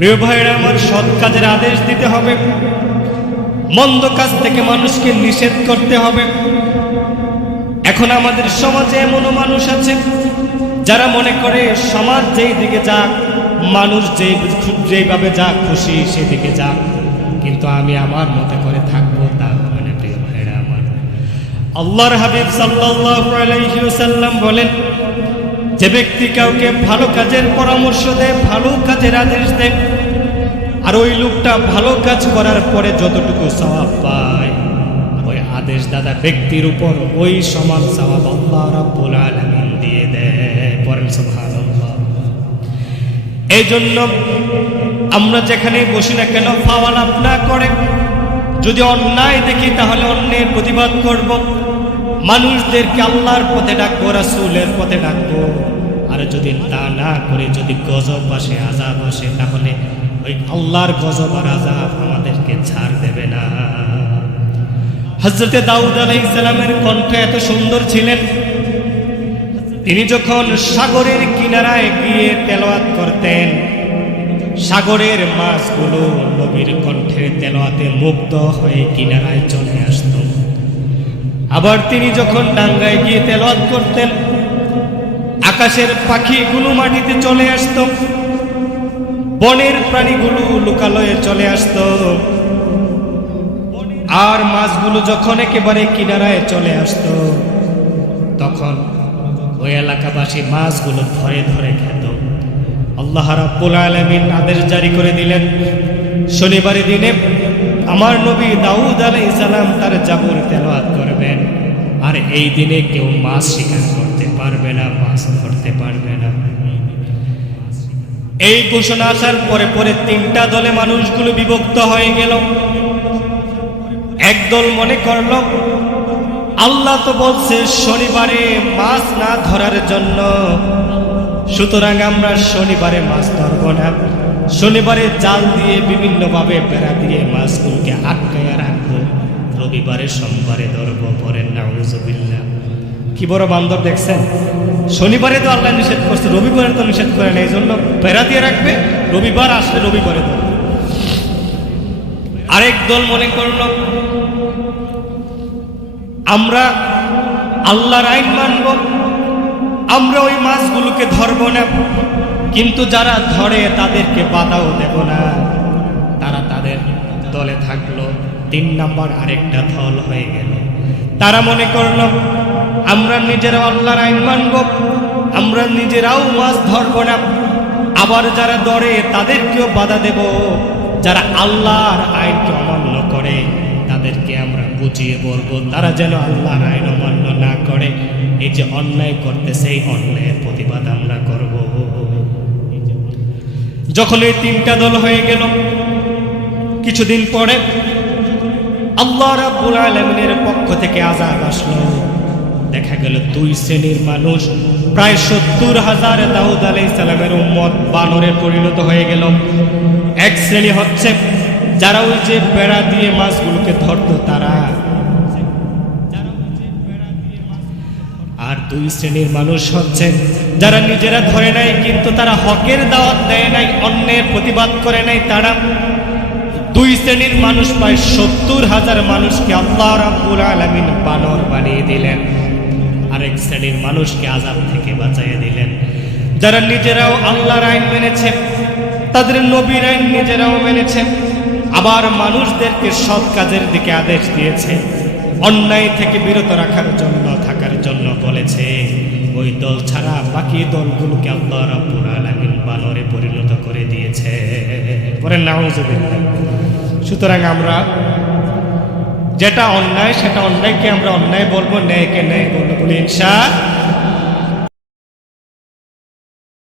প্রিয় ভাইরা আমার, সৎ কাজের আদেশ দিতে হবে, মন্দ কাজ থেকে মানুষকে নিষেধ করতে হবে। এখন আমাদের সমাজে এমনও মানুষ আছে যারা মনে করে সমাজ যেই দিকে যাক, মানুষ যেইভাবে যাক খুশি সেদিকে যাক, কিন্তু আমি আমার মতে করে থাকবো, তা হবে না। প্রিয় ভাইরা আমার, আল্লাহর হাবিব সাল্লাল্লাহু আলাইহি ওয়াসাল্লাম বলেন, যে ব্যক্তি কাউকে ভালো কাজের পরামর্শ দেয়, ভালো কাজের আদেশ দেয়, আর ওই লোকটা ভালো কাজ করার পরে যতটুকু সওয়াব পায়, ওই আদেশদাতা ব্যক্তির উপর ওই সমান সওয়াব আল্লাহ রাব্বুল আলামিন দিয়ে দেয়। পড়েন সুবহানাল্লাহ। এই জন্য আমরা যেখানে বসি না কেন, ফাওয়া লাভ না করে যদি অন্যায় দেখি তাহলে অন্যের প্রতিবাদ করব, মানুষদেরকে আল্লাহর পথে ডাকবো, রাসূলের পথে ডাকবো। আর যদি তা না করে যদি গজব আসে, আযাব আসে, তাহলে ওই আল্লাহর গজব আর আযাব আমাদেরকে ছাড় দেবে না। হযরতে দাউদ আলাইহিস সালামের কণ্ঠ এত সুন্দর ছিলেন, তিনি যখন সাগরের কিনারায় গিয়ে তেলাওয়াত করতেন, সাগরের মাছগুলো নবীর কণ্ঠের তেলাওয়াতে মুগ্ধ হয়ে কিনারায় চলে আসত। আবার তিনি যখন ডাঙ্গায় গিয়ে তেলাওয়াত করতেন, আকাশের পাখিগুলো মাটিতে চলে আসত, বনের প্রাণীগুলো লোকালয়ে চলে আসত, আর মাছগুলো যখন একেবারে কিনারায় চলে আসত, তখন ওই এলাকাবাসী মাছগুলো ধরে ধরে খেত। আল্লাহ রাব্বুল আলামিন আদেশ জারি করে দিলেন, শনিবারের দিনে আমার নবী দাউদ আলাইহিস সালাম তার জাবুর তেলাওয়াত করবেন, আর এই দিনে কেউ মাছ শিকার করতে পারবে না, মাছ ধরতে পারবে না। এই ঘোষণা আসার পরে পরে তিনটা দলে মানুষগুলো বিভক্ত হয়ে গেল। একদল মনে করল, আল্লাহ তো বলছে শনিবারে মাছ না ধরার জন্য, সুতরাং আমরা শনিবারে মাছ ধরব না, শনিবারে জাল দিয়ে বিভিন্নভাবে বেড়া দিয়ে মাছগুলোকে আটকায়া রাখবো, রবিবারে সোমবারে ধরবো। পরে নাউযুবিল্লাহ, কি বড় বান্দর দেখছেন! শনিবারে তো আল্লাহ নিষেধ করছে, রবিবারে তো নিষেধ করে না, এই জন্য বেড়া দিয়ে রাখবে, রবিবার আসলে রবিবারে ধরবে। আরেক দল মনে করল, আমরা আল্লাহর আইন মানব, আমরা ওই মাছগুলোকে ধরব না, কিন্তু যারা ধরে তাদেরকে বাধাও দেব না। তারা তাদের দলে থাকলো। 3 নম্বর আরেকটা দল হয়ে গেল। তারা মনে করল, আমরা নিজেরাও আল্লাহর আইন মানব, আমরা নিজেরাও মাছ ধরব না, আবার যারা ধরে তাদেরকেও বাধা দেব। যারা আল্লাহর আইনকে অমান্য করে তাদেরকে আমরা বুঝিয়ে বলবো তারা যেন আল্লাহর আইন অমান্য না করে। এই যে অন্যায় করতেছে, এই অন্যায়ের প্রতিবাদ আমরা করব। যখন এই 3টা দল হয়ে গেল, কিছুদিন পরে আল্লাহ রাব্বুল আলামিনের পক্ষ থেকে আযাব আসলো। দেখা গেল 2 শ্রেণীর মানুষ, প্রায় 70,000 দাউদ আলাইহিস সালামের উম্মত বানরে পরিণত হয়ে গেল। এক শ্রেণী হচ্ছে যারা ওই যে বেড়া দিয়ে মাছগুলোকে ধরতো তারা, আর 2 শ্রেণীর মানুষ হচ্ছে যারা নিজেরা ধরে নাই কিন্তু তারা হকের দাওয়াত দেয় নাই, অন্যের প্রতিবাদ করে নাই। তারা 2 শ্রেণীর মানুষ, প্রায় 70,000 মানুষকে আল্লাহ রাব্বুল আলামিন বানর বানিয়ে দিলেন। আরেক শ্রেণীর মানুষকে আযাব থেকে বাঁচিয়ে দিলেন, যারা নিজেরাও আল্লাহর আইন মেনেছে, তাদের নবীর আইন নিজেরাও মেনেছে, আবার মানুষদেরকে সৎ কাজের দিকে আদেশ দিয়েছে, অন্যায় থেকে বিরত রাখার জন্য থাকার জন্য বলেছে। ওই দল ছাড়া বাকি দলগুলোকে আল্লাহ রাব্বুল আলামিন বানরে পরিণত করে দিয়েছে। পরে নাউযুবিল্লাহ। সুতরাং আমরা যেটা অন্যায় সেটা অন্যায়কে আমরা অন্যায় বলবো, ন্যায়কে ন্যায় বলবো, বলি ইনশাআল্লাহ।